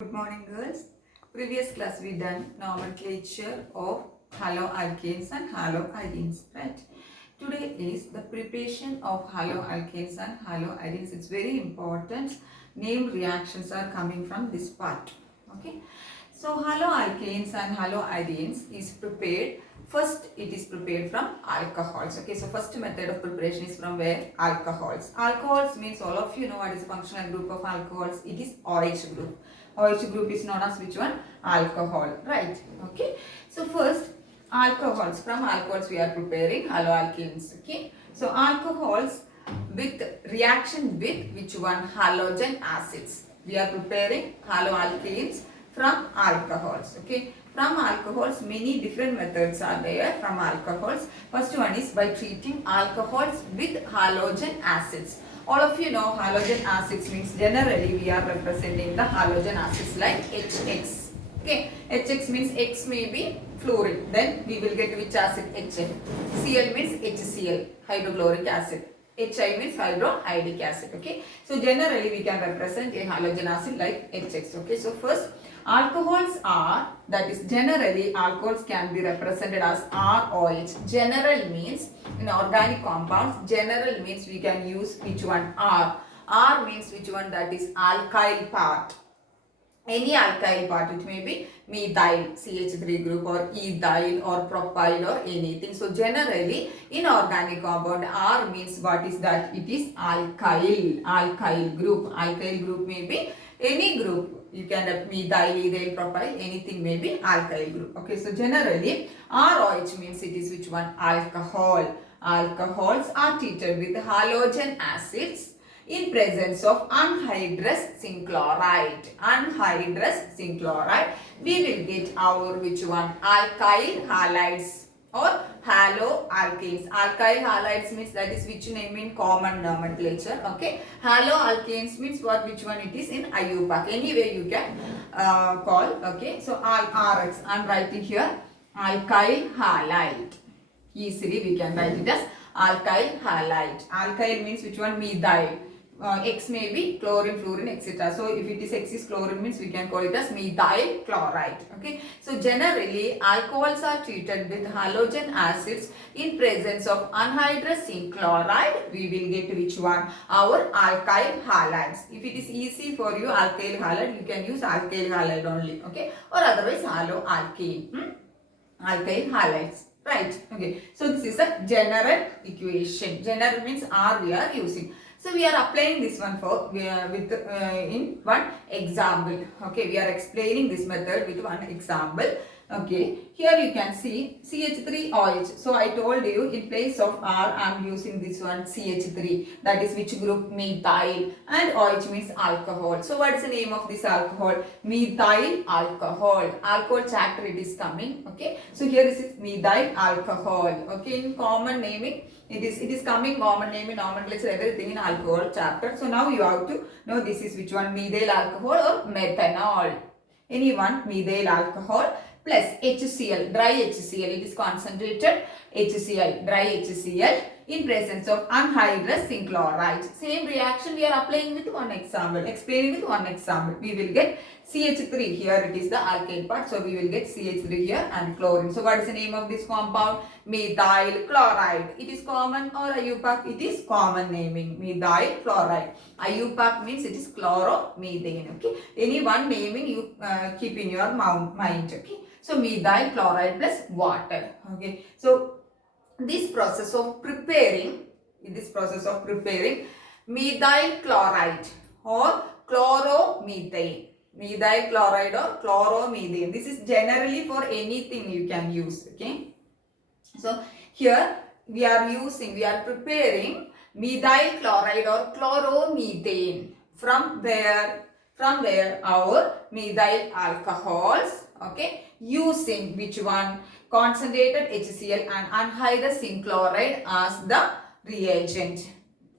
Good morning, girls. Previous class we done nomenclature of haloalkanes and haloarenes, right? Today is the preparation of haloalkanes and haloarenes. It's very important. Name reactions are coming from this part. Okay. So haloalkanes and haloarenes is prepared. First, it is prepared from alcohols. Okay, so first method of preparation is from where? Alcohols. Alcohols means all of you know what is the functional group of alcohols. It is OH group. OH group is known as which one? Alcohol, right? Okay. So first, alcohols. From alcohols we are preparing haloalkanes. Okay. So alcohols with reaction with which one? Halogen acids. We are preparing haloalkanes from alcohols. Okay. From alcohols, many different methods are there from alcohols. First one is by treating alcohols with halogen acids. All of you know halogen acids means generally we are representing the halogen acids like HX. Okay, HX means X may be fluorine. Then we will get which acid? HF. Cl means HCl, hydrochloric acid. HI means hydroiodic acid. Okay, so generally we can represent a halogen acid like HX. Okay, so first alcohols are, that is generally alcohols can be represented as ROH. General means in organic compounds, general means we can use which one? R. R means which one? That is alkyl part. Any alkyl part, it may be methyl CH3 group or ethyl or propyl or anything. So generally in organic compound R means what is that? It is alkyl group. Alkyl group may be any group. You can have methyl, ethyl, propyl, anything may be alkyl group. Okay, so generally ROH means it is which one? Alcohol. Alcohols are treated with halogen acids in presence of anhydrous zinc chloride. Anhydrous zinc chloride, we will get our which one? Alkyl halides or haloalkanes. Alkyl halides means that is which name in common nomenclature. Okay, haloalkanes means what? Which one it is in IUPAC. Anyway you can call. Okay, so RX, I am writing here alkyl halide. Easily we can write it as alkyl halide. Alkyl means which one? Methyl. X may be chlorine, fluorine, etc. So if it is X is chlorine means we can call it as methyl chloride. Okay. So generally alcohols are treated with halogen acids in presence of anhydrous zinc chloride. We will get which one? Our alkyl halides. If it is easy for you alkyl halide, you can use alkyl halide only. Okay. Or otherwise haloalkane. Alkyl halides. Right. Okay. So this is a general equation. General means R we are using. So we are applying this one for in one example. Okay, we are explaining this method with one example. Okay, here you can see CH3OH. So I told you in place of R I am using this one CH3. That is which group? Methyl, and OH means alcohol. So what is the name of this alcohol? Methyl alcohol. Alcohol chapter it is coming. Okay, so here is methyl alcohol. Okay, in common naming. It is coming common name in nomenclature, everything in alcohol chapter. So now you have to know this is which one? Methyl alcohol or methanol. Anyone, methyl alcohol plus HCl, dry HCl. It is concentrated HCl, dry HCl in presence of anhydrous zinc chloride. Same reaction we are applying with one example, explaining with one example. We will get CH3, here it is the alkane part, so we will get CH3 here and chlorine. So what is the name of this compound? Methyl chloride. It is common or IUPAC? It is common naming, methyl chloride. IUPAC means it is chloromethane. Okay, any one naming you keep in your mind. Okay, so methyl chloride plus water. Okay, so this process of preparing methyl chloride or chloromethane. Methyl chloride or chloromethane. This is generally for anything you can use. Okay. So here we are preparing methyl chloride or chloromethane from where? From where? Our methyl alcohols. Okay. Using which one? Concentrated HCl and anhydrous zinc chloride as the reagent.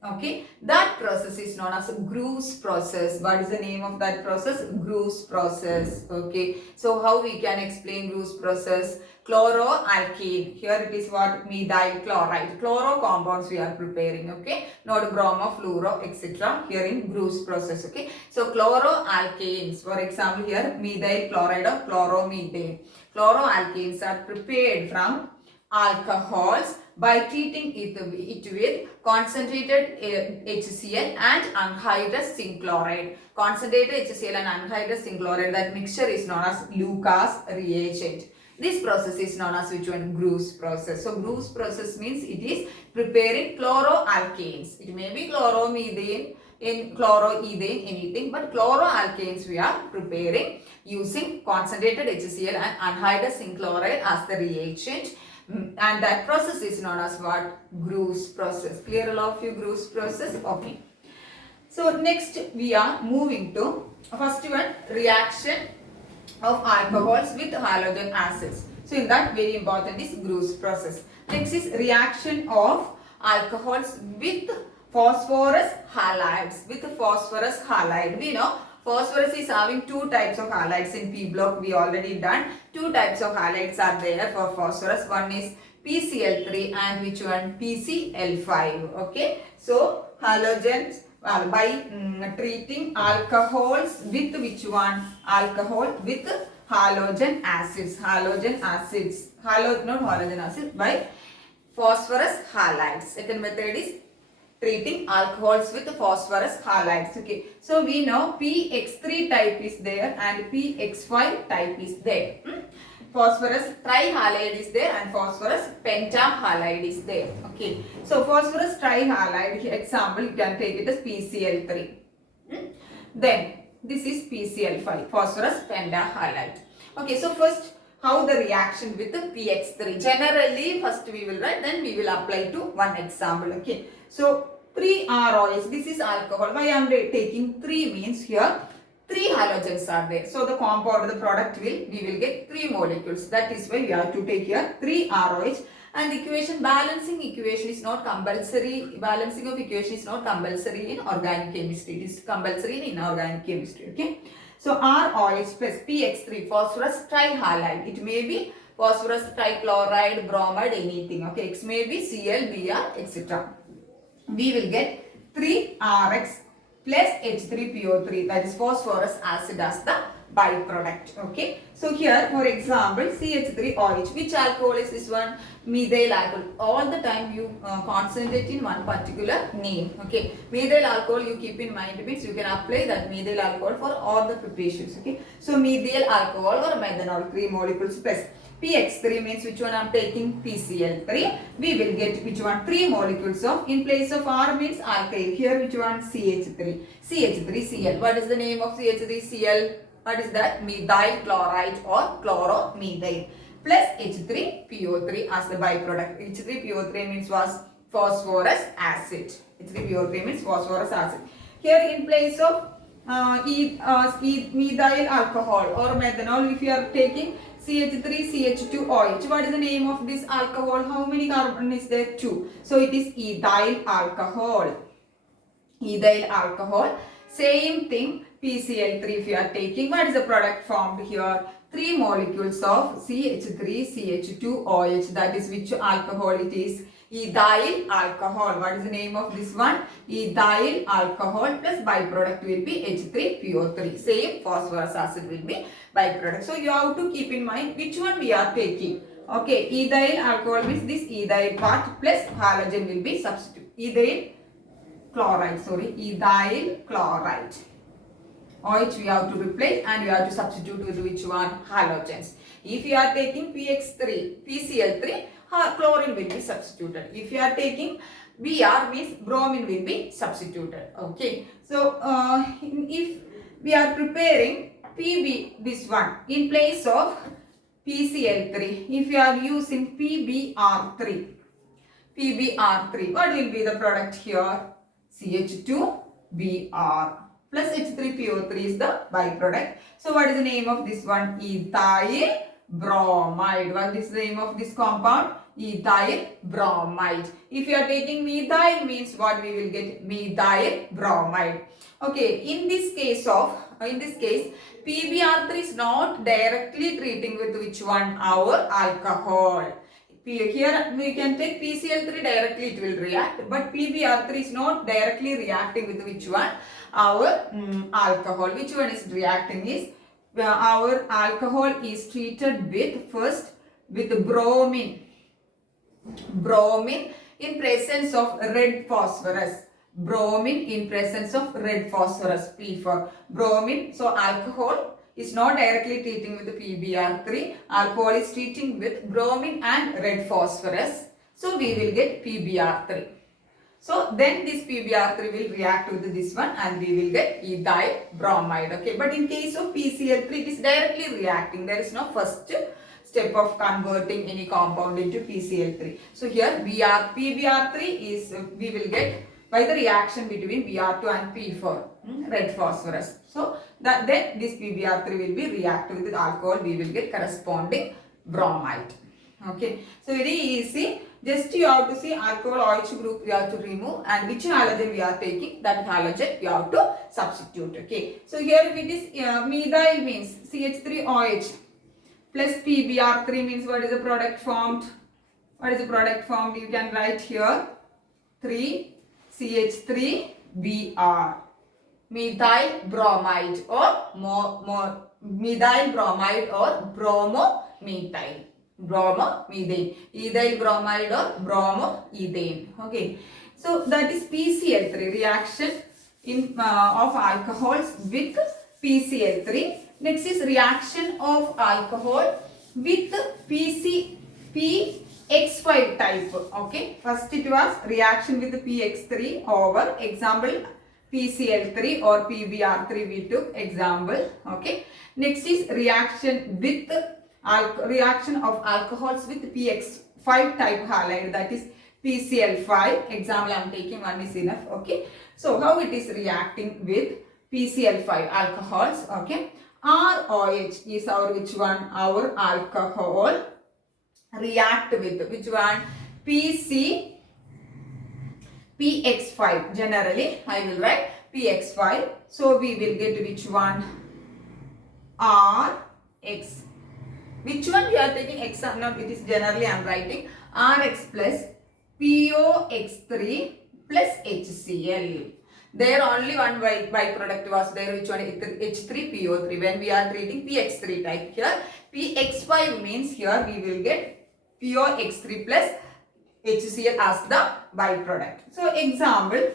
Okay, that process is known as Gru's process. What is the name of that process? Gru's process. Okay, so how we can explain Gru's process? Chloroalkene. Here it is what? Methyl chloride. Chloro compounds we are preparing. Okay, not bromo, fluoro, etc. Here in Gru's process. Okay, so chloroalkanes. For example, here methyl chloride or chloromethane. Chloroalkanes are prepared from alcohols by treating it with concentrated HCl and anhydrous zinc chloride. Concentrated HCl and anhydrous zinc chloride, that mixture is known as Lucas reagent. This process is known as which one? Gru's process. So Gru's process means it is preparing chloroalkanes. It may be chloromethane, in chloroethane, anything, but chloroalkanes we are preparing using concentrated HCl and anhydrous zinc chloride as the reagent. And that process is known as what? Gru's process. Clear all of you Gru's process? Okay. So next we are moving to first one, reaction of alcohols with halogen acids. So in that very important is Gru's process. Next is reaction of alcohols with phosphorus halides. With phosphorus halide. We know phosphorus is having two types of halides in P block. We already done. Two types of halides are there for phosphorus. One is PCl3 and which one? PCl5. Okay. So halogens by treating alcohols with which one? Alcohol with halogen acids. Halogen acids. Not halogen acids. By phosphorus halides. Second method is treating alcohols with phosphorus halides. Okay, so we know PX3 type is there and PX5 type is there. Phosphorus trihalide is there and phosphorus pentahalide is there. Okay, so phosphorus trihalide, example you can take it as PCl3. Then this is PCl5, phosphorus pentahalide. Okay, so first how the reaction with the PX3. Generally first we will write, then we will apply to one example. Okay, so 3ROH, this is alcohol. Why I am taking 3 means here 3 halogens are there. So the compound, the product we will get 3 molecules. That is why we have to take here 3ROH. And equation, balancing equation is not compulsory. Balancing of equation is not compulsory in organic chemistry. It is compulsory in inorganic chemistry. Okay. So ROH plus PX3, phosphorus trihalide. It may be phosphorus trichloride, bromide, anything. Okay. X may be Cl, Br, etc. We will get 3RX plus H3PO3, that is phosphorus acid as the byproduct. Okay. So here for example CH3OH, which alcohol is this one? Methyl alcohol. All the time you concentrate in one particular name. Okay. Methyl alcohol you keep in mind means you can apply that methyl alcohol for all the preparations. Okay. So methyl alcohol or methanol, 3 molecules plus PX3 means which one I am taking? PCl3. We will get which one? 3 molecules of, in place of R means alkyl. Here which one? CH3. CH3Cl. What is the name of CH3Cl? What is that? Methyl chloride or chloromethane. Plus H3PO3 as the byproduct. H3PO3 means was phosphorus acid. H3PO3 means phosphorus acid. Here in place of methyl alcohol or methanol, if you are taking CH3CH2OH. What is the name of this alcohol? How many carbon is there? 2. So it is ethyl alcohol. Ethyl alcohol. Same thing PCl3 if you are taking. What is the product formed here? 3 molecules of CH3CH2OH. That is which alcohol it is? Ethyl alcohol. What is the name of this one? Ethyl alcohol plus byproduct will be H3PO3. Same phosphorus acid will be byproduct. So you have to keep in mind which one we are taking. Okay, ethyl alcohol means this ethyl part plus halogen will be substitute. Ethyl chloride. OH we have to replace and we have to substitute with which one? Halogens. If you are taking PCl3, chlorine will be substituted. If you are taking Br means bromine will be substituted. Okay. So if we are preparing PB, this one, in place of PCl3, if you are using PBr3, what will be the product here? CH2Br plus H3PO3 is the byproduct. So what is the name of this one? Ethyl bromide. What is the name of this compound? ethyl bromide. If you are taking methyl means what we will get? Methyl bromide. Okay, in this case, PBr3 is not directly treating with which one? Our alcohol. Here we can take PCl3 directly, it will react, but PBr3 is not directly reacting with which one? Our alcohol. Which one is reacting is our alcohol is treated with first with bromine. Bromine in presence of red phosphorus. Bromine in presence of red phosphorus, P for bromine. So alcohol is not directly treating with the PBr3. Alcohol is treating with bromine and red phosphorus. So we will get PBr3. So then this PBr3 will react with this one and we will get ethyl bromide. Okay, but in case of PCl3 it is directly reacting. There is no first step of converting any compound into PCl3. So here PBr3 is we will get by the reaction between Br2 and P4, red phosphorus. So that then this PBr3 will be reacted with alcohol. We will get corresponding bromide. Okay, so very easy. Just you have to see alcohol OH group we have to remove and which halogen we are taking, that halogen we have to substitute. Okay, so here if it is methyl means CH3OH plus PBr3 means what is the product formed? What is the product formed? You can write here 3CH3Br. Methyl bromide or methyl bromide or bromomethyl. Bromomethane, ethyl bromide or bromomethane. Okay, so that is PCl3 reaction in of alcohols with PCl3. Next is reaction of alcohol with PX5 type. Okay, first it was reaction with PX3 over example PCl3 or PBr3 we took example. Okay, next is reaction with reaction of alcohols with PX5 type halide, that is PCl5. Example I am taking, one is enough. Okay, so how it is reacting with PCl5 alcohols? Okay, ROH is our which one? Our alcohol react with which one? PX5. Generally I will write PX5. So we will get which one? RX. Which one we are taking? Exam? No, it is generally I am writing RX plus POX3 plus HCl. There only one byproduct was there, which one? H3PO3 when we are treating PX3 type. Here PX5 means here we will get POX3 plus HCl as the byproduct. So example,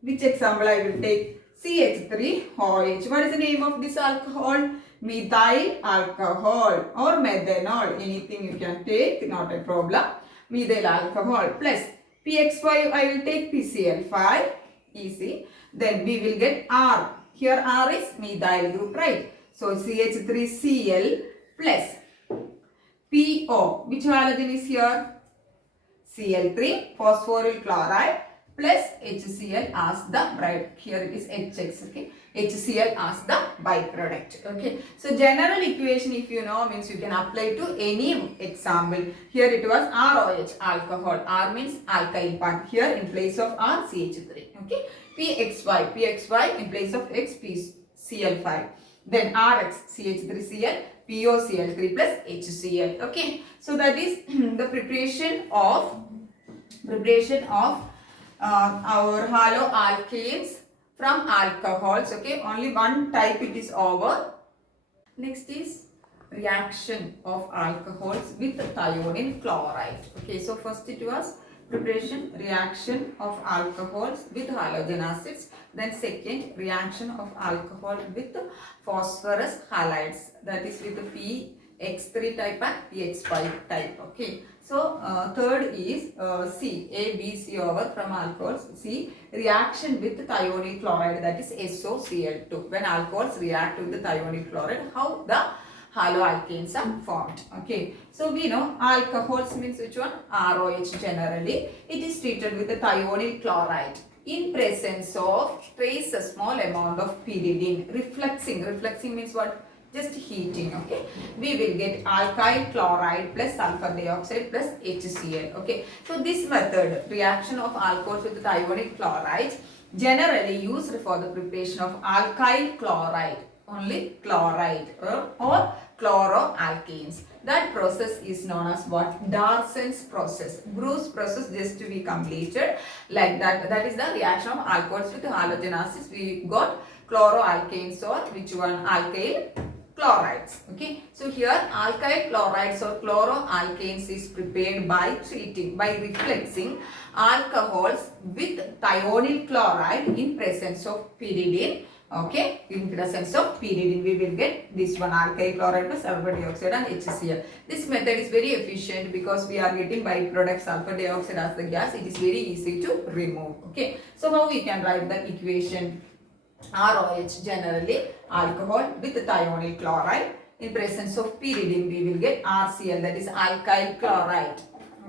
which example I will take? CH3OH. What is the name of this alcohol? Methyl alcohol or methanol, anything you can take, not a problem. Methyl alcohol plus PX5, I will take PCl5, easy. Then we will get R. Here R is methyl group, right? So CH3Cl plus PO. Which halogen is here? Cl3, phosphoryl chloride plus HCl as the byproduct. Here it is HX, okay. HCl as the byproduct. Okay. So general equation, if you know, means you can apply to any example. Here it was ROH, alcohol. R means alkyl part. Here in place of R, CH3. Okay. PX5 in place of X, PCl5. Then RX, CH3Cl, POCl3 plus HCl. Okay. So that is the preparation of our haloalkanes from alcohols. Okay, only one type it is over. Next is reaction of alcohols with thionyl chloride. Okay, so first it was reaction of alcohols with halogen acids. Then second, reaction of alcohol with phosphorus halides, that is with the PX3 type and PX5 type. Okay. So third is C, A, B, C over from alcohols. C, reaction with thionyl chloride, that is SOCl2. When alcohols react with the thionyl chloride, how the haloalkanes are formed. Okay, so we know alcohols means which one? ROH generally. It is treated with the thionyl chloride in presence of trace a small amount of pyridine. Refluxing means what? just heating, okay. We will get alkyl chloride plus sulfur dioxide plus HCl, okay. So this method, reaction of alcohols with thionic chloride, generally used for the preparation of alkyl chloride, only chloride or chloroalkanes. That process is known as what? Darsen's process. Bruce process just to be completed like that. That is the reaction of alcohols with halogenases. We got chloroalkanes or which one? Alkyl chlorides. Okay. So here alkyl chlorides or chloroalkanes is prepared by treating, by reflexing alcohols with thionyl chloride in presence of pyridine. Okay, in presence of pyridine, we will get this one, alkyl chloride plus sulfur dioxide and HCl. This method is very efficient because we are getting byproduct sulfur dioxide as the gas. It is very easy to remove. Okay, so how we can write the equation? ROH, generally alcohol with thionyl chloride. In presence of pyridine, we will get RCl, that is alkyl chloride.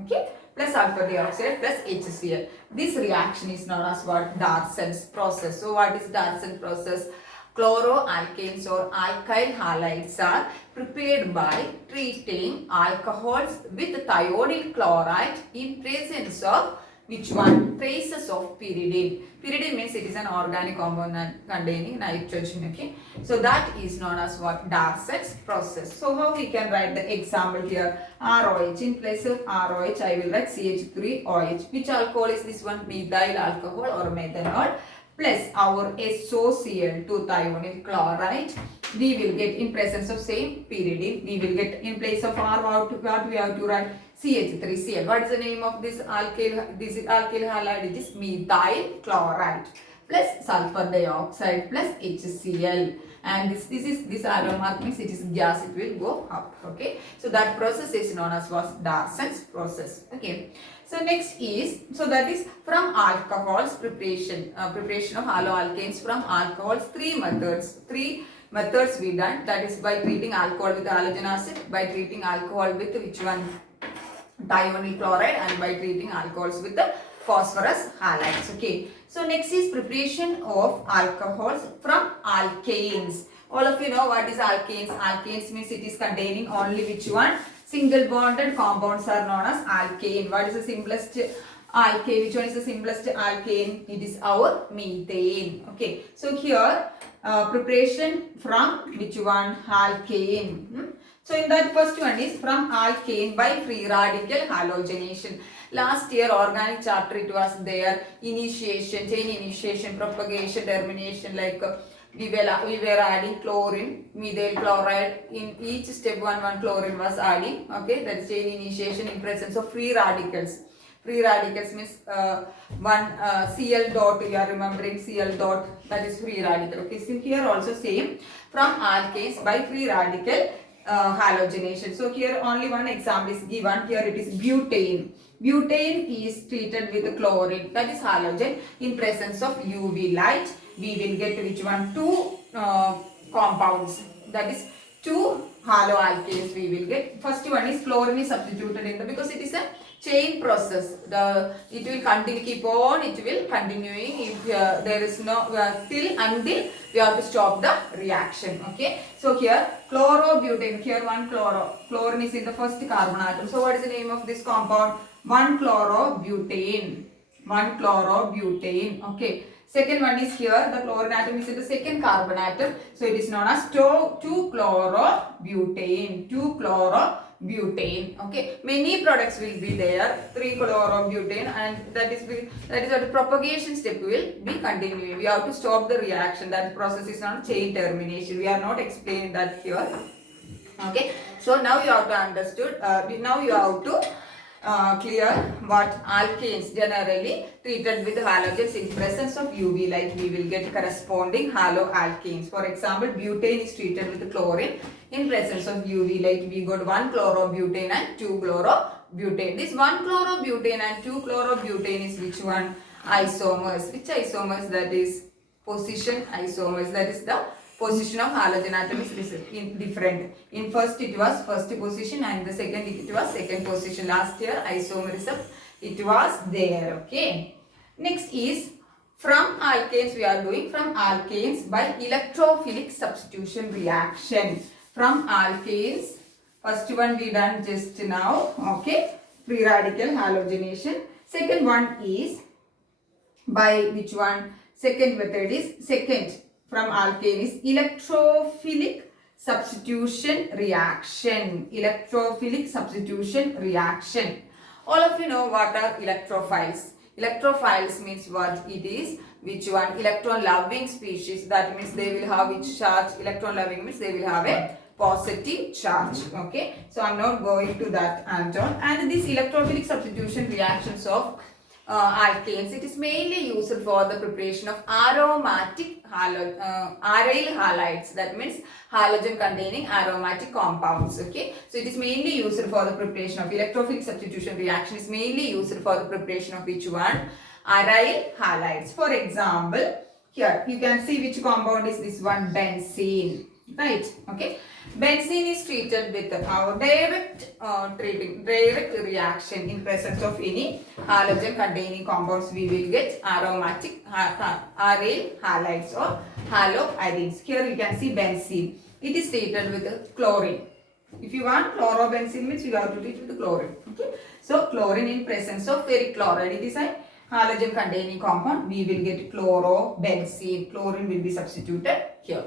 Okay, plus sulfur dioxide plus HCl. This reaction is known as what? Darsen's process. So what is Darsen's process? Chloroalkanes or alkyl halides are prepared by treating alcohols with thionyl chloride in presence of which one? Traces of pyridine. Pyridine means it is an organic compound containing nitrogen. Okay, so that is known as what? Darsen's process. So how we can write the example here? ROH. In place of ROH, I will write CH3OH. Which alcohol is this one? Methyl alcohol or methanol plus our SOCl2 thionyl chloride. We will get in presence of same pyridine. We will get in place of R what we have to write? CH3Cl. What is the name of this alkyl? This is alkyl halide. It is methyl chloride plus sulfur dioxide plus HCl. And this arrow mark means it is gas. It will go up. Okay. So that process is known as what? Darsen's process. Okay. So next is, so that is from alcohols preparation of haloalkanes from alcohols. Three methods we done. That is by treating alcohol with halogen acid, by treating alcohol with which one? Thionyl chloride, and by treating alcohols with the phosphorus halides. Okay. So next is preparation of alcohols from alkanes. All of you know what is alkanes. Alkanes means it is containing only which one? Single bonded compounds are known as alkane. What is the simplest alkane? Which one is the simplest alkane? It is our methane. Okay. So here preparation from which one? Alkane. So in that first one is from alkane by free radical halogenation. Last year organic chapter it was there. Initiation, chain initiation, propagation, termination, like we were adding chlorine, methyl chloride. In each step one chlorine was adding. Okay, that is chain initiation in presence of free radicals. Free radicals means one Cl dot, you are remembering Cl dot, that is free radical. Okay, so here also same, from alkanes by free radical halogenation. So here only one example is given. Here it is butane. Butane is treated with chlorine, that is halogen, in presence of UV light. We will get which one? Two compounds, that is two haloalkanes we will get. First one is chlorine is substituted in the, because it is a chain process. It will continue, keep on, it will continuing if there is no till until we have to stop the reaction. Okay. So here chlorobutane, here one chlorine is in the first carbon atom. So what is the name of this compound? 1-chlorobutane. 1-chlorobutane. Okay. Second one is here, the chlorine atom is in the second carbon atom. So it is known as 2-chlorobutane. 2-chlorobutane. Okay. Many products will be there. 3-chlorobutane, and that is what the propagation step will be continuing. We have to stop the reaction. That process is not chain termination. We are not explaining that here. Okay. So now you have to understood. Now you have to clear what alkanes generally treated with halogens in presence of UV light. We will get corresponding haloalkanes. For example, butane is treated with chlorine. In presence of UV light, we got 1-chlorobutane and 2-chlorobutane. This 1-chlorobutane and 2-chlorobutane is which one? Isomers. Which isomers? That is position isomers. That is the position of halogen atom is different. In first it was first position, and the second it was second position. Last year isomerism it was there. Okay. Next is from alkanes we are doing from alkanes by electrophilic substitution reaction. from alkanes. First one we done just now. Okay. Free radical halogenation. Second one is by which one? Second method is second from alkane is electrophilic substitution reaction. Electrophilic substitution reaction. All of you know what are electrophiles. Electrophiles means what it is. Which one? Electron loving species. That means they will have which charge? Electron loving means they will have a positive charge. Okay. So I am not going to that Anton. And these electrophilic substitution reactions of alkanes, it is mainly used for the preparation of aromatic aryl halides. That means halogen containing aromatic compounds. Okay, so it is mainly used for the preparation of electrophilic substitution reaction is mainly used for the preparation of which one? Aryl halides. For example, here you can see which compound is this one? Benzene. Right. Okay. Benzene is treated with our direct reaction in presence of any halogen containing compounds. We will get aromatic aryl halides or haloarenes. Here you can see benzene. It is treated with chlorine. If you want chlorobenzene means you have to treat with chlorine. Okay. So chlorine in presence of ferric chloride. It is a halogen containing compound. We will get chlorobenzene. Chlorine will be substituted here.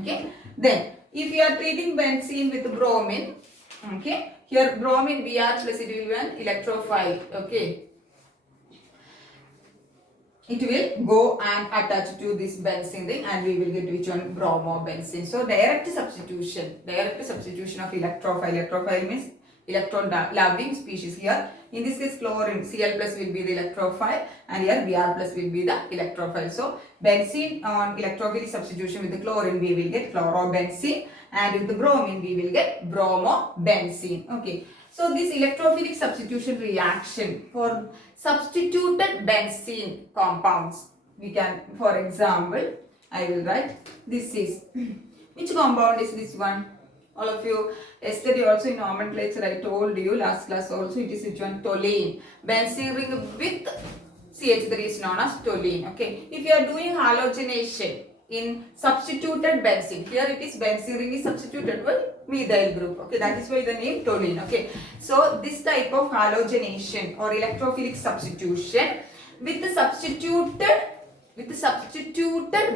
Okay. Then if you are treating benzene with bromine, okay, here bromine Br plus it will be an electrophile. Okay, it will go and attach to this benzene ring and we will get which one? Bromobenzene. So direct substitution of electrophile. Electrophile means electron loving species. Here in this case chlorine, Cl plus will be the electrophile and here Br plus will be the electrophile. So benzene on electrophilic substitution with the chlorine we will get chlorobenzene and with the bromine we will get bromobenzene. Okay. So this electrophilic substitution reaction for substituted benzene compounds, we can, for example, I will write this is, which compound is this one? All of you, yesterday also in nomenclature I told you, last class also, it is which one? Toluene. Benzene ring with CH3 is known as toluene. Okay. If you are doing halogenation in substituted benzene, here it is benzene ring is substituted with methyl group. Okay. That is why the name toluene. Okay. So this type of halogenation or electrophilic substitution with the substituted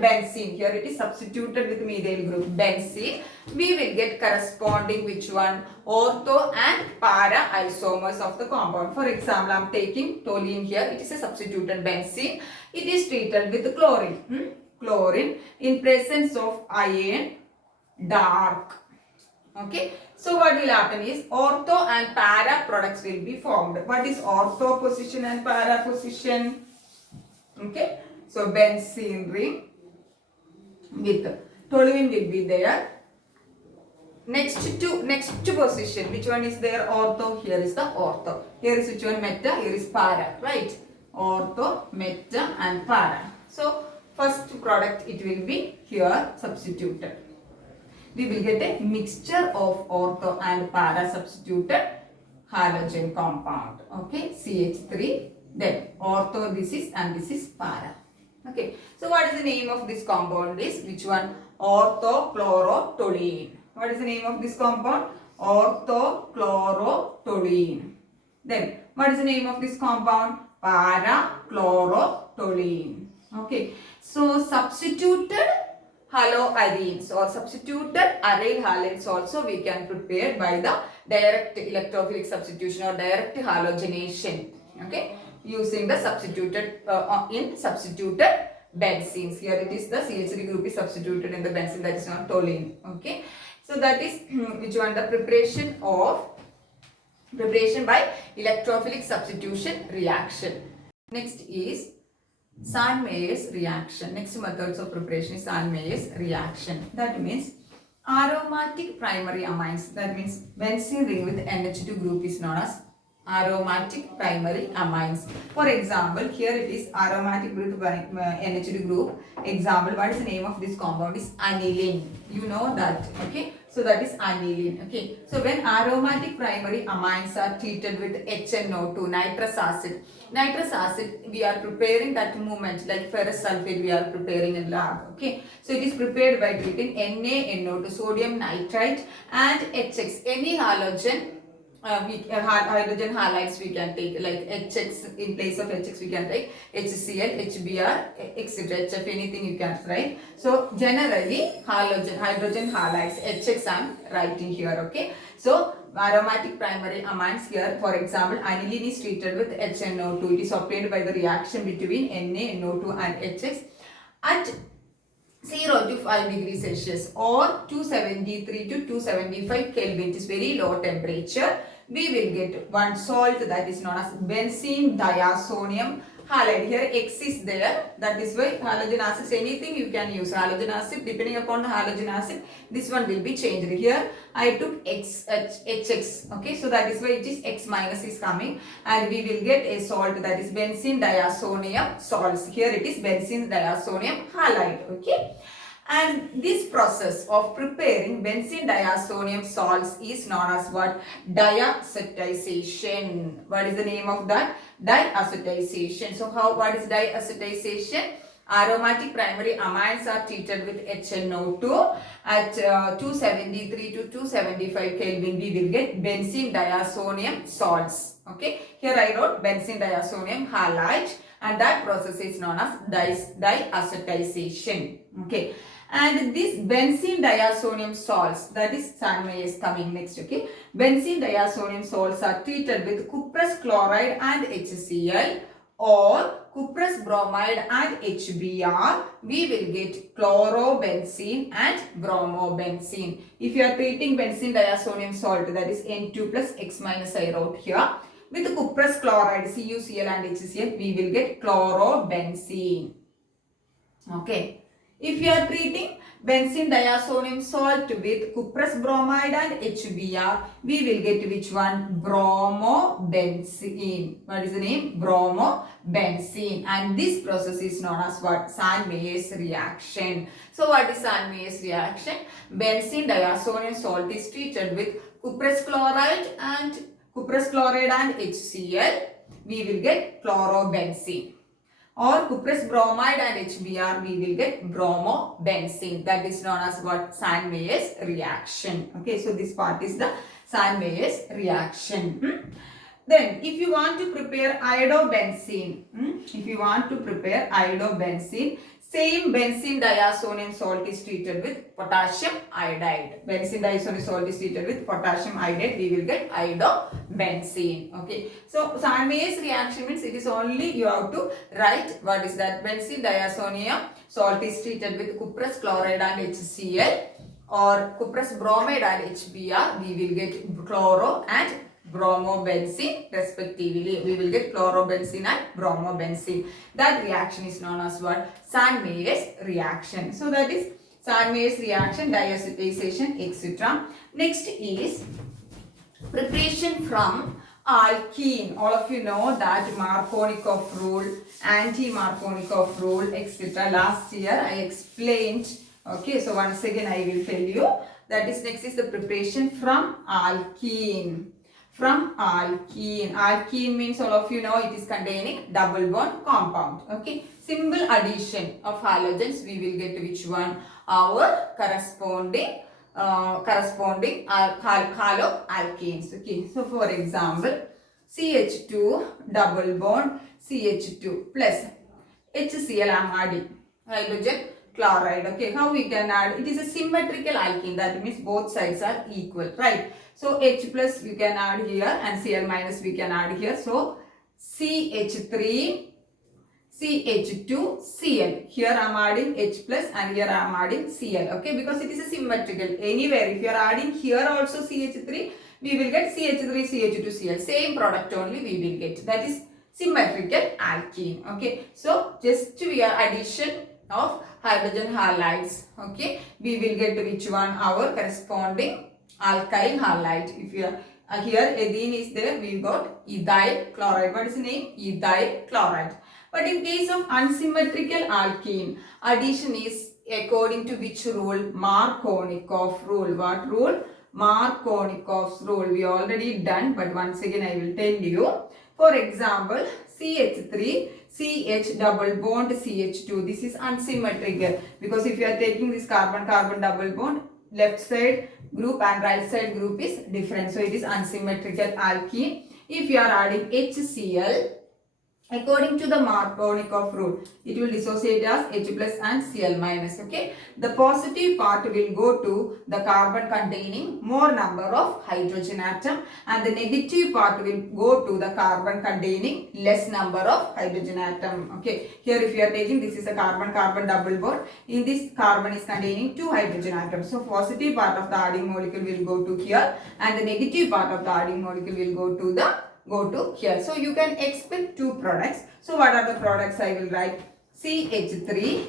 benzene, here it is substituted with methyl group benzene, we will get corresponding which one? Ortho and para isomers of the compound. For example, I am taking toluene here, it is a substituted benzene, it is treated with chlorine. Chlorine in presence of iron, dark. Okay, so what will happen is ortho and para products will be formed. What is ortho position and para position? Okay. So benzene ring with toluene will be there. Next position, which one is there? Ortho. Here is the ortho. Here is which one? Meta. Here is para. Right? Ortho, meta, and para. So first product it will be here substituted. We will get a mixture of ortho and para substituted halogen compound. Okay, CH3. Then ortho this is and this is para. Okay, so what is the name of this compound? Is which one? Orthochlorotoluene. What is the name of this compound? Orthochlorotoluene. Then what is the name of this compound? Parachlorotoluene. Okay, so substituted haloarenes or substituted aryl halides also we can prepare by the direct electrophilic substitution or direct halogenation. Okay, using the substituted substituted benzenes. Here it is the CH3 group is substituted in the benzene, that is not toluene. Okay, so that is which one? The preparation by electrophilic substitution reaction. Next is Sand-Meyer's reaction. Next methods of preparation is Sand-Meyer's reaction. That means aromatic primary amines. That means benzene ring with NH2 group is known as aromatic primary amines. For example, here it is aromatic group by NH2 group. Example, what is the name of this compound? Is aniline. You know that. Okay. So that is aniline. Okay. So when aromatic primary amines are treated with HNO2, nitrous acid. Nitrous acid, we are preparing that movement like ferrous sulfate we are preparing in lab. Okay. So it is prepared by treating NaNO2, sodium nitrite, and HX, any halogen. Hydrogen halides we can take, like HX, in place of HX we can take HCl, HBr, etc. HF, anything you can write. So generally hydrogen halides, HX I am writing here. Okay. So aromatic primary amines here, for example, aniline is treated with HNO2. It is obtained by the reaction between NaNO2 and HX at 0 to 5 degrees Celsius or 273 to 275 Kelvin. It is very low temperature. We will get one salt that is known as benzene diazonium halide. Here X is there. That is why halogen acids, anything you can use. Halogen acid, depending upon the halogen acid, this one will be changed. Here I took HX. Okay, so that is why it is X minus is coming, and we will get a salt that is benzene diazonium salts. Here it is benzene diazonium halide. Okay. And this process of preparing benzene diazonium salts is known as what? Diacetization. What is the name of that? Diacetization. So what is diacetization? Aromatic primary amines are treated with HNO2 at 273 to 275 Kelvin. We will get benzene diazonium salts. Okay. Here I wrote benzene diazonium halide, and that process is known as diacetization. Okay. And this benzene diazonium salts, that is Sanmay is coming next. Okay. Benzene diazonium salts are treated with cuprous chloride and HCl or cuprous bromide and HBr. We will get chlorobenzene and bromobenzene. If you are treating benzene diazonium salt, that is N2 plus X minus I wrote here. With cuprous chloride, CuCl and HCl, we will get chlorobenzene. Okay. If you are treating benzene diazonium salt with cuprous bromide and HBr, we will get which one? Bromobenzene. What is the name? Bromobenzene. And this process is known as what? Sand-Meyers reaction. So what is Sand-Meyers reaction? Benzene diazonium salt is treated with cuprous chloride and HCl. We will get chlorobenzene. Or cuprous bromide and HBr, we will get bromobenzene. That is known as what? Sand-Meyers reaction. Okay, so this part is the Sand-Meyers reaction. Then, if you want to prepare iodobenzene, same benzene diazonium salt is treated with potassium iodide. Benzene diazonium salt is treated with potassium iodide. We will get iodobenzene. Okay. So, Sand-Meyers reaction means it is only you have to write what is that. Benzene diazonium salt is treated with cuprous chloride and HCl or cuprous bromide and HBr. We will get chloro and bromobenzene respectively. We will get chlorobenzene and bromobenzene. That reaction is known as what? Sand-Meyers reaction. So that is Sand-Meyers reaction, diacetization, etc. Next is preparation from alkene. All of you know that Markovnikov rule, anti-Markovnikov rule, etc. Last year I explained. Okay, so once again I will tell you. That is, next is the preparation from alkene. Alkene means, all of you know, it is containing double bond compound. Okay. Simple addition of halogens, we will get which one? Our corresponding haloalkanes. Okay. So for example, CH2 double bond CH2 plus HCl I am adding hydrogen chloride. Okay, how we can add? It is a symmetrical alkene. That means both sides are equal, right? So H plus we can add here and Cl minus we can add here. So CH3, CH2, Cl. Here I am adding H plus and here I am adding Cl. Okay, because it is a symmetrical. Anywhere if you are adding here also CH3, we will get CH3, CH2, Cl. Same product only we will get. That is symmetrical alkene. Okay, so just we are addition of hydrogen halides. Okay, we will get which one? Our corresponding alkyl halide. If you are here ethene is there, we got ethyl chloride. What is the name? Ethyl chloride. But in case of unsymmetrical alkene, addition is according to which rule? Markovnikov rule. What rule? Markovnikov's rule. We already done, but once again I will tell you. For example, CH3, CH double bond CH2. This is unsymmetrical because if you are taking this carbon-carbon double bond, left side group and right side group is different. So it is unsymmetrical alkene. If you are adding HCl, according to the Markovnikov rule, it will dissociate as H plus and Cl minus. Okay, the positive part will go to the carbon containing more number of hydrogen atom, and the negative part will go to the carbon containing less number of hydrogen atom. Okay, here if you are taking, this is a carbon-carbon double bond. In this, carbon is containing 2 hydrogen atoms. So positive part of the adding molecule will go to here, and the negative part of the adding molecule will go to here. So you can expect 2 products. So what are the products? I will write CH3,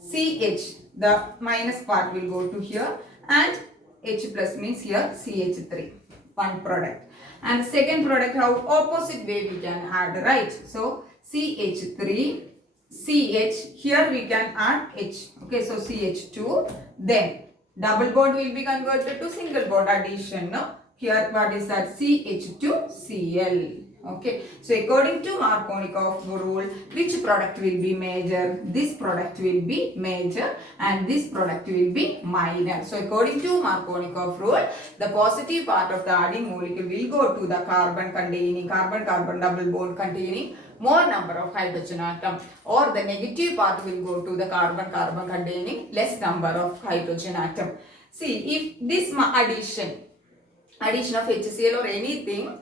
CH, the minus part will go to here, and H plus means here CH3, one product. And second product, how opposite way we can add, right? So CH3, CH, here we can add H. Okay, so CH2, then double bond will be converted to single bond addition, no? Here what is that? CH2Cl. Okay, so according to Markovnikov rule, which product will be major? This product will be major and this product will be minor. So according to Markovnikov rule, the positive part of the adding molecule will go to the carbon containing, carbon-carbon double bond containing more number of hydrogen atom, or the negative part will go to the carbon-carbon containing less number of hydrogen atom. See, if this addition of HCl or anything,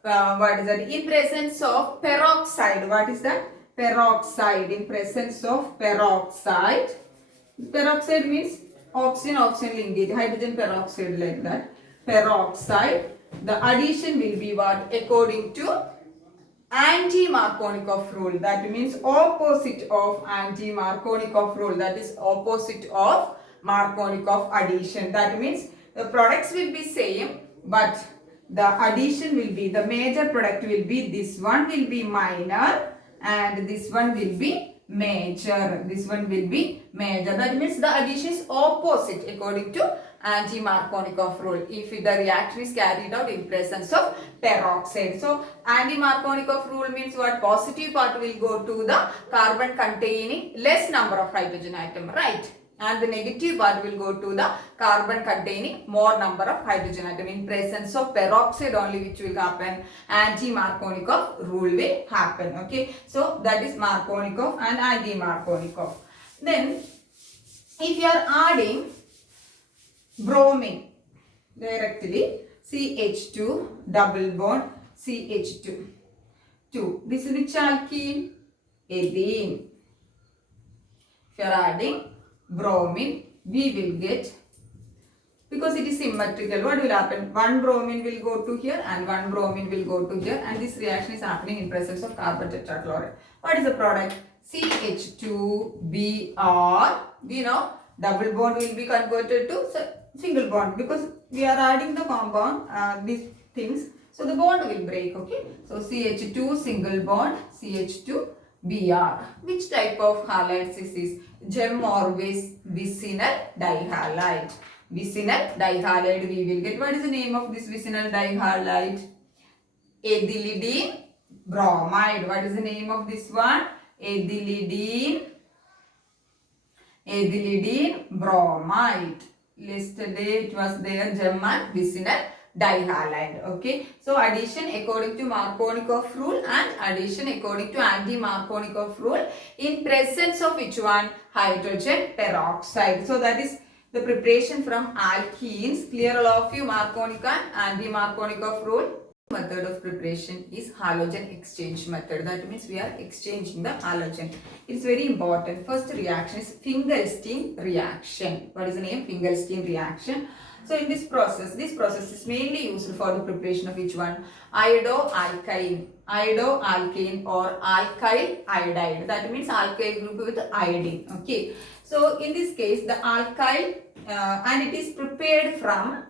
what is that? In presence of peroxide, what is that? Peroxide. In presence of peroxide, peroxide means oxygen linkage, hydrogen peroxide, like that. Peroxide, the addition will be what? According to anti-Markovnikov rule. That means opposite of anti-Markovnikov rule. That is opposite of Markovnikov addition. That means the products will be same, but the addition will be, the major product will be, this one will be minor and this one will be major. This one will be major. That means the addition is opposite according to anti-Markovnikov rule if the reaction is carried out in presence of peroxide. So anti-Markovnikov rule means what? Positive part will go to the carbon containing less number of hydrogen atom, right? And the negative part will go to the carbon containing more number of hydrogen atom. In presence of peroxide only which will happen, anti-Markovnikov rule will happen. Okay, so that is Markovnikov and anti-Markovnikov. Then if you are adding bromine directly, CH2 double bond CH2, this is which alkene? Ethene. If you are adding bromine, we will get, because it is symmetrical, what will happen? One bromine will go to here and one bromine will go to here, and this reaction is happening in presence of carbon tetrachloride. What is the product? CH2Br. We know double bond will be converted to single bond because we are adding the compound, these things, so the bond will break. Okay, so CH2 single bond CH2Br. Which type of halides is this? Gem or vicinal dihalide. Vicinal dihalide we will get. What is the name of this vicinal dihalide? Ethylidene bromide. What is the name of this one? Ethylidene bromide. Yesterday it was there, gem and vicinal dihalide. Okay, so addition according to Markovnikov rule and addition according to anti-Markovnikov rule in presence of which one? Hydrogen peroxide. So that is the preparation from alkenes. Clear all of you Markovnikov and anti-Markovnikov rule. Method of preparation is halogen exchange method. That means we are exchanging the halogen. It is very important. First reaction is Finkelstein reaction. What is the name? Finkelstein reaction. So in this process is mainly used for the preparation of which one? Iodoalkane or alkyl iodide. That means alkyl group with iodine. Okay. So in this case the alkyl and it is prepared from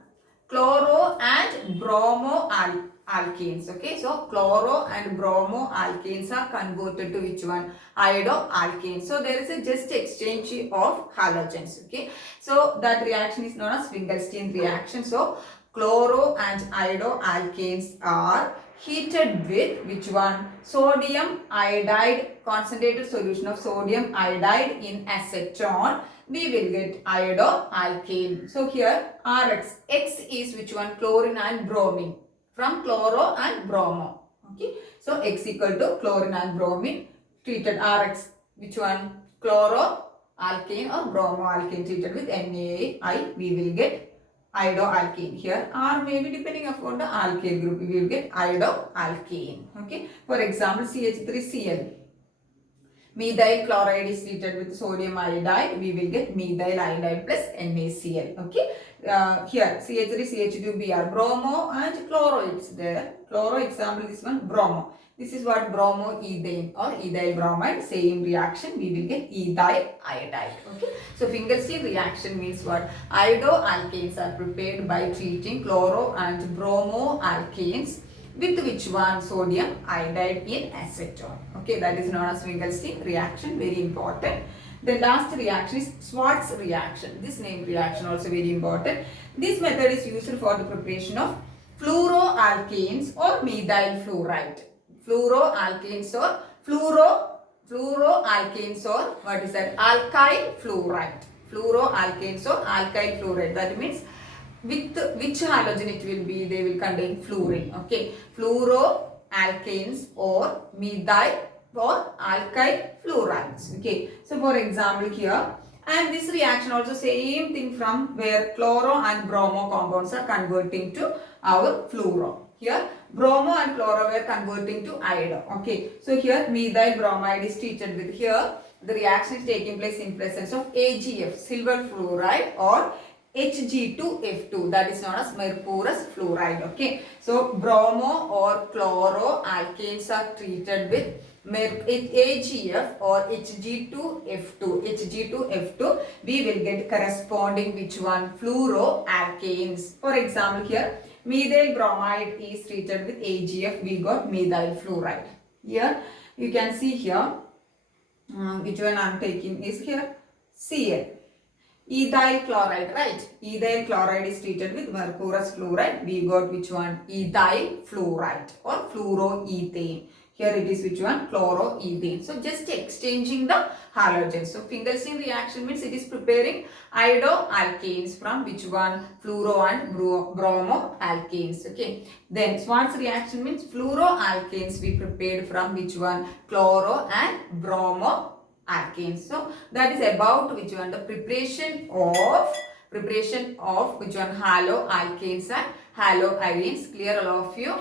chloro and bromoalkanes. Okay, so chloro and bromoalkanes are converted to which one? Iodoalkane. So there is a just exchange of halogens. Okay, so that reaction is known as Finkelstein reaction. So chloro and iodoalkanes are heated with which one? Sodium iodide, concentrated solution of sodium iodide in acetone. We will get iodoalkane. So here Rx, X is which one? Chlorine and bromine. From chloro and bromo. Okay. So X equal to chlorine and bromine treated. Rx, which one? Chloroalkane or bromoalkane treated with NaI. We will get iodoalkane. Here R may be depending upon the alkyl group. We will get iodoalkane. Okay. For example, CH3Cl. Methyl chloride is treated with sodium iodide. We will get methyl iodide plus NaCl. Okay. Here CH3CH2Br. Bromo and chloro is there. Chloro example this one bromo. This is what bromoethane or ethyl bromide. Same reaction. We will get ethyl iodide. Okay. So Finkelstein reaction means what? Iodoalkanes are prepared by treating chloro and bromoalkanes with which one? Sodium iodide in acetone. Okay, that is known as Finkelstein reaction. Very important. The last reaction is Schwarz reaction. This name reaction also very important. This method is used for the preparation of fluoroalkanes or methyl fluoride. Fluoroalkanes or fluoroalkanes or what is that? Alkyl fluoride. Fluoroalkanes or alkyl fluoride. That means with which halogen it will be? They will contain fluorine. Okay, fluoroalkanes or methyl or alkyl fluorides. Okay, so for example here, and this reaction also same thing from where chloro and bromo compounds are converting to our fluoro. Here bromo and chloro were converting to iodo. Okay, so here methyl bromide is treated with. Here the reaction is taking place in presence of AgF, silver fluoride, or Hg2F2, that is known as mercurous fluoride. Okay, so bromo or chloro alkanes are treated with AgF or Hg2F2. Hg2F2, we will get corresponding which one? Fluoroalkanes. For example here, methyl bromide is treated with AgF, we got methyl fluoride. Here you can see here, which one I am taking is here, Cl. Ethyl chloride, right? Ethyl chloride is treated with mercurous fluoride. We got which one? Ethyl fluoride or fluoroethane. Here it is which one? Chloroethane. So just exchanging the halogens. So Finkelstein reaction means it is preparing iodoalkanes from which one? Fluoro and bromoalkanes. Okay. Then Schwarz reaction means fluoroalkanes we prepared from which one? Chloro and bromo alkanes. So that is about which one? The preparation of which one? Haloalkanes and haloarenes. Clear all of you?